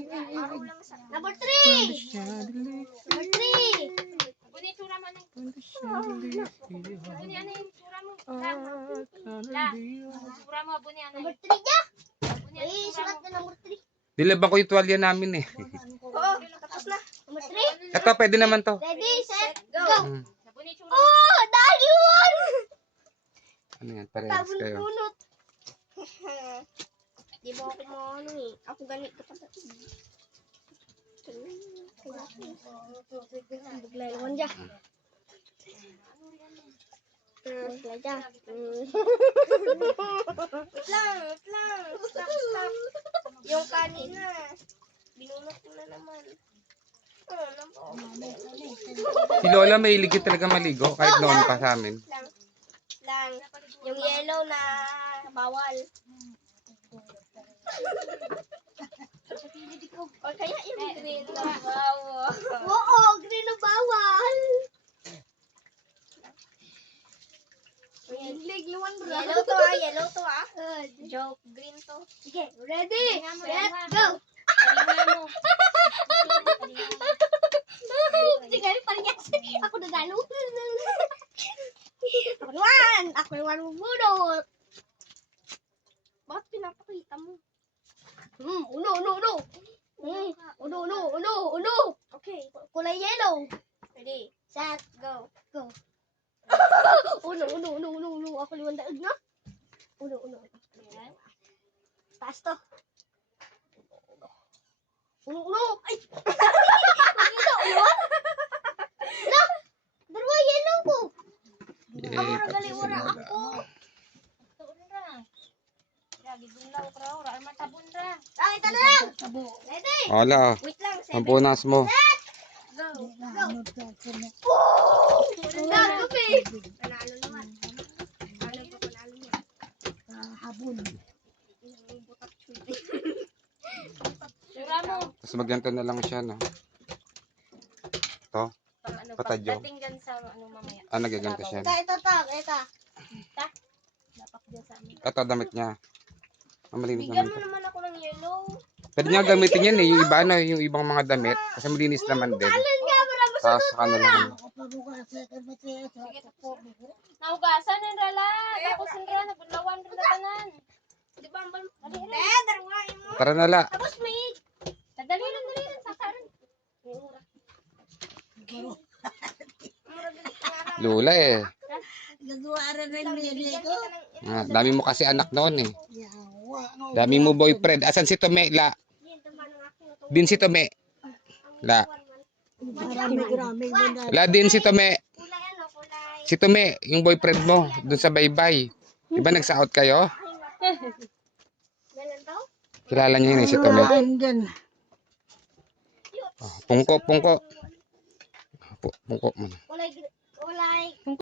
Number 3. Number 3. Bunyi tsura mo na. Bunyi ano yung tsura mo? Tsura mo, bunyi ano. Number 3 niya. Ay, sulat na number 3. Nilabang ko yung tuwalya namin eh. Oo, tapos na. Number 3. Ito, pwede naman to. Ready, set, go. Bunyi tsura mo. Oh, dahil yun! Ano yan, parehas kayo. Bunot. Di ba ako mo ano eh. Ako ganit ka pa. Bigla naman dyan. Bigla dyan. Wait lang. Stop. Yung kanina. Binunot ko na naman. Si Lola may iligit talaga maligo kahit noon pa sa amin. Lang. Yung yellow na bawal. O kaya yung green na bawal. Oo, green na bawal. Yellow to ah. Joke, green to. Sige, ready, set, Go. go. Sige, parehas. Ako nagalo. Ako naman bubunot. Bakit pinapakita mo? Uno. Uno. Okay. Kulay yellow. Ready. Set, Go. go. Uno. Ako liwan daig na. Uno. Taas to. Uno. Ay! Uno. Na! Dalawa yellow ko. Yay, Ako pati nagali si wala Lola. ako. Ay, ito na lang. Ready? Hola, Wait lang. ang punas mo. Go. Panalo pa. Panalo naman. Panalo niya. Tsura mo. Tapos magganto na lang siya, no? Ito, Pang ano, Patadyo. pagdating dyan sa ano mamaya. nagaganto siya. Ito. Dapak dyan sa amin. Ito, damit niya. Malinis Bigyan naman mo to. naman ako ng yellow. Pwede niya gamitin yan eh, yung iba, ano, yung ibang mga damit. Kasi malinis naman din. Tapos sa kanila. Naugasan ng rala. Tapos ng rala. Nabulawan rin na tanan. Di ba ang balong? Darwain mo. Tara na la. Tapos may... Dali lang. Sasaran. Lula eh. Gagawaran rin Bigyan kita ng... Dami mo kasi anak noon eh. Dami mo boyfriend. Asan si Tome? La. Din si Tome. La. La din si Tome. Kulay ano? Kulay... Si Tome, yung boyfriend mo, dun sa baybay. Diba nagsa-out kayo? Ganun to? Kilala niyo yun eh, si Tome. Pungko. Pungko mo. Kulay...